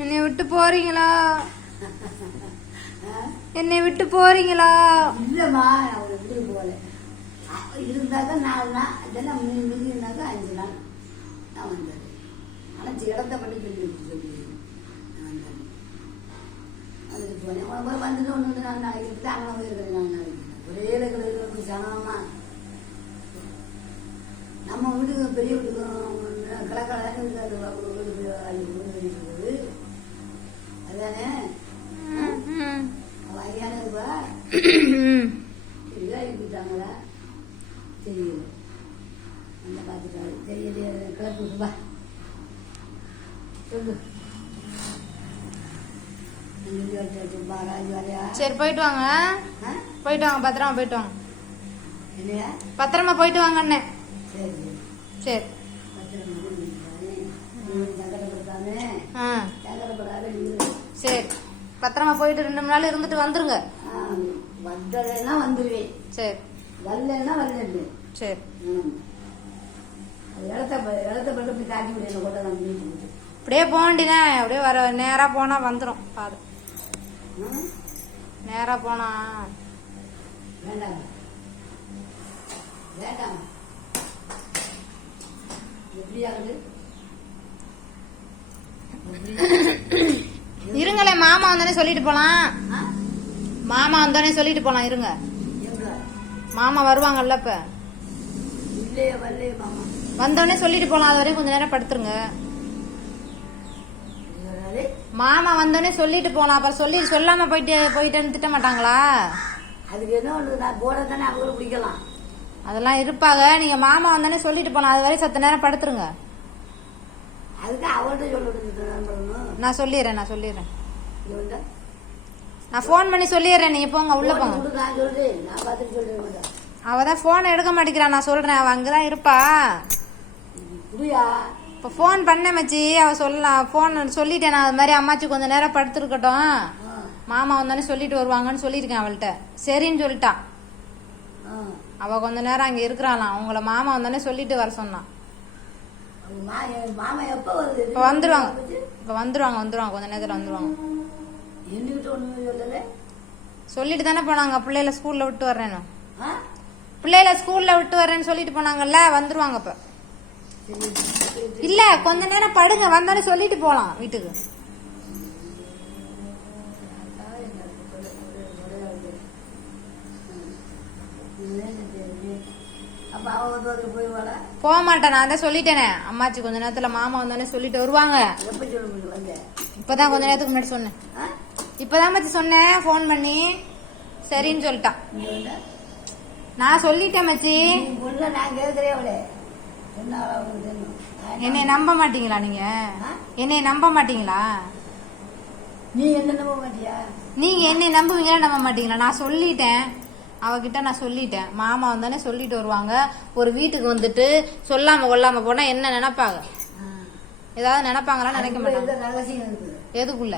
என்னை விட்டு போறீங்களா? என்னை விட்டு போறீங்களா? இல்லம்மா, நான் ஒரு வீட்டுக்கு போகல. இருந்தாக்க 4 நாள், இதெல்லாம் இருந்தாக்க 5 நாள் நான் வந்தேன். ஆனால் இடத்த பண்ணி சொல்லி நான் வந்தேன். வந்துட்டு போனேன். வந்துட்டு ஒன்று 4 நாளைக்கு இருக்குது. அங்கே போயிருக்கிறேன் 4 நாளைக்கு. ஒரே கிழக்கு சனமா நம்ம வீட்டுக்கு பெரிய வீட்டுக்கு கிழக்கால வீட்டுக்கு போகுது. அதுதானே ஐயான இருப்பா போயிட்டாங்களா தெரியல. நல்லா பார்த்துட்டாரு. தெரியல கிளப்பு விட்டுப்பா சொல்லு. சரி போயிட்டு வாங்க. போயிட்டு வாங்க, பத்திரமா போயிட்டு வாங்க. இல்லையா? பத்திரமா போயிட்டு வாங்க அண்ணே. சரி சரி சரி பத்திரமா போயிட்டு 2 மணி நாள் இருந்துட்டு வந்துருங்க. வந்ததுன்னா வந்துருவேன். சரி வரலன்னா வரல. சரி இடத்த பண்ணி போய் காட்டி விட கூட நான் வீட்டுக்கு அப்படியே போக வேண்டியதான். அப்படியே வர நேரா போனா வந்துடும். பாரு நேரா போனா வேண்டாம் வேண்டாம். இருங்களே, மாமா வந்தோடனே சொல்லிட்டு போலாம். மாமா வந்தோடனே சொல்லிட்டு போலாம். இருங்க, மாமா வருவாங்கல்ல. இப்ப வந்தோடனே சொல்லிட்டு போலாம். அது வரையும் கொஞ்ச நேரம் படுத்துருங்க. மாமா வந்தோடனே சொல்லிட்டு போலாம். அப்புறம் சொல்லாம போயிட்டேன்னு திட்ட மாட்டாங்களா? அதுக்கு என்ன ஒண்ணு, நான் போட தானே அவங்களும் பிடிக்கலாம். அதெல்லாம் இருப்பாங்க. நீங்க மாமா வந்தோடனே சொல்லிட்டு போலாம். அது வரை சத்த நேரம் படுத்துருங்க. அதுக்கு அவள்கிட்ட சொல்லணும். நான் சொல்லிடுறேன். நான் போன் பண்ணி சொல்லிடுறேன். நீங்க போங்க, உள்ள போங்க. நான் சொல்றேன், நான் பார்த்துட்டு சொல்றேன். அவதான் போன் எடுக்க மாட்டேங்கிறா. நான் சொல்றேன், அவ அங்கதான் இருப்பா. இப்ப போன் பண்ண மச்சி, அவ சொல்லலாம். போன் சொல்லிட்டேன் நான். அது மாதிரி அம்மாச்சி கொஞ்ச நேரம் படுத்துருக்கட்டும், மாமா வந்தோடனே சொல்லிட்டு வருவாங்கன்னு சொல்லியிருக்கேன் அவள்கிட்ட. சரின்னு சொல்லிட்டா. அவ கொஞ்ச நேரம் அங்க இருக்கிறாளாம். உங்களை மாமா வந்தோடனே சொல்லிட்டு வர சொன்னான். இப்ப வந்துருவாங்க. கொஞ்ச நேரத்துல வந்துருவாங்க. சொல்லிட்டு தானே போனாங்க. பிள்ளைல ஸ்கூல்ல விட்டு வர்றேன்னு. பிள்ளைல ஸ்கூல்ல விட்டு வர்றேன்னு சொல்லிட்டு போனாங்கல்ல. வந்துருவாங்க இப்ப. இல்ல, கொஞ்ச நேரம் படுங்க. வந்தோடனே சொல்லிட்டு போலாம் வீட்டுக்கு. போக மாட்டேன். நான் தான் சொல்லிட்டேனே அம்மாச்சி கொஞ்ச நேரத்துல மாமா வந்தோடனே சொல்லிட்டு வருவாங்க. இப்பதான் கொஞ்ச நேரத்துக்கு முன்னாடி சொன்னேன். இப்பதான் மச்சி சொன்னேன் போன் பண்ணி. சரின்னு சொல்லிட்டான். நான் சொல்லிட்டேன் மச்சி. என்னை நம்ப மாட்டீங்களா? நீங்க என்னை நம்ப மாட்டீங்களா? நீ என்ன நம்ப மாட்டியா? நீங்க என்னை நம்புவீங்களா நம்ப மாட்டீங்களா? நான் சொல்லிட்டேன் அவகிட்ட. நான் சொல்லிட்டேன் மாமா வந்தானே சொல்லிட்டு வருவாங்க. ஒரு வீட்டுக்கு வந்துட்டு சொல்லாம கொள்ளாம போனா என்ன நினைப்பாங்க? ஏதாவது நினைப்பாங்களா? நினைக்க மாட்டாங்க. எதுக்குள்ள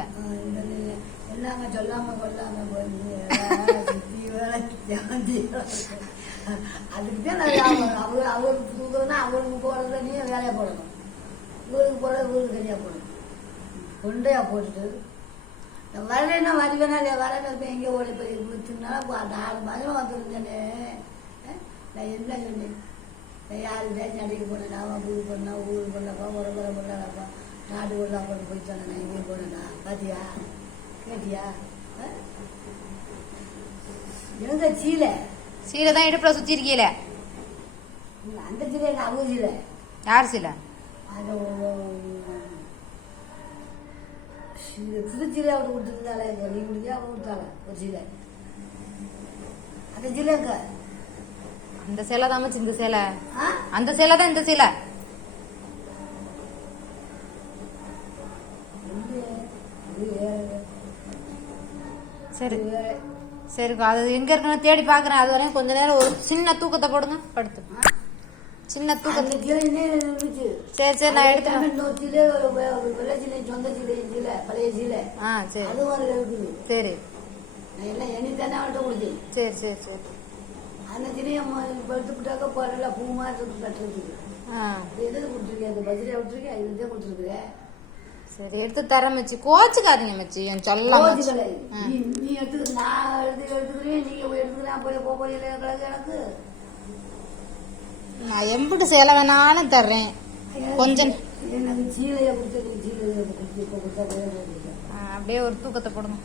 சொல்லாம கொள்ளாம அதுக்குதான் அவருக்கு தூக்கணும்னா அவருக்கு போறதுல நீ வேலையா போடணும். ஊருக்கு போறது ஊருக்கு தனியா போடணும். கொண்டையா போட்டுட்டு வரலன்னா வருவேனா இல்லையா? வரல எங்கே ஓடி போய் தின்னாலும் 4 மாதம் வந்துருந்தேனே. நான் என்ன சொன்னேன்? நான் யாருக்கிட்ட அடிக்க போனேன். ஊருக்கு போனா ஊருக்கு போனாப்பா உடம்புல போனாப்பா நாடு உள்ளா போட்டு போய் சொன்னேன். நான் இங்கே போனேன்னா பாத்தியா? கேட்டியா? எங்க சீலை தான் இடுப்புல சுத்தி இருக்கீல. அந்த சீலை அவங்க சீலை. யார் சீலை? அது திருச்சியில அவரு கொடுத்துருந்தாலே நீ முடிஞ்சா அவன் கொடுத்தால ஒரு சீலை. அந்த சீலை அந்த சேலை தான் மச்சி. இந்த சேலை அந்த சேலை தான். இந்த சேலை சரி சரி. அது எங்க இருக்குன்னு தேடி பாக்குறேன். அது வரையும் கொஞ்ச நேரம் ஒரு சின்ன தூக்கத்தை போடுங்க. படுத்து சின்ன தூக்கத்தை. சரி சரி நான் எடுத்துறேன். சரி சரி சரி சரி. அந்த சிலையை எடுத்துக்கிட்டாக்க போறல பூ மாதிரி கட்டுறதுக்கு எது கொடுத்துருக்கேன்? அந்த பஜ்ரியா விட்டுருக்கேன், இதுதான் கொடுத்துருக்குறேன். சரி எடுத்து தரேன் மச்சி, கோச்சுக்காதீங்க மச்சி, என் சொல்லலாம் மச்சி. நீ எடுத்துக்க, நான் எடுத்துக்கிறேன், நீங்க எடுத்துக்கிறேன், அப்போ போறீங்களே எனக்கு. நான் எம்பிட்டு சேலை வேணாலும் தர்றேன். கொஞ்சம் எனக்கு சீலையை கொடுத்து சீலையை கொடுத்து இப்போ கொடுத்தா அப்படியே ஒரு தூக்கத்தை போடுங்க.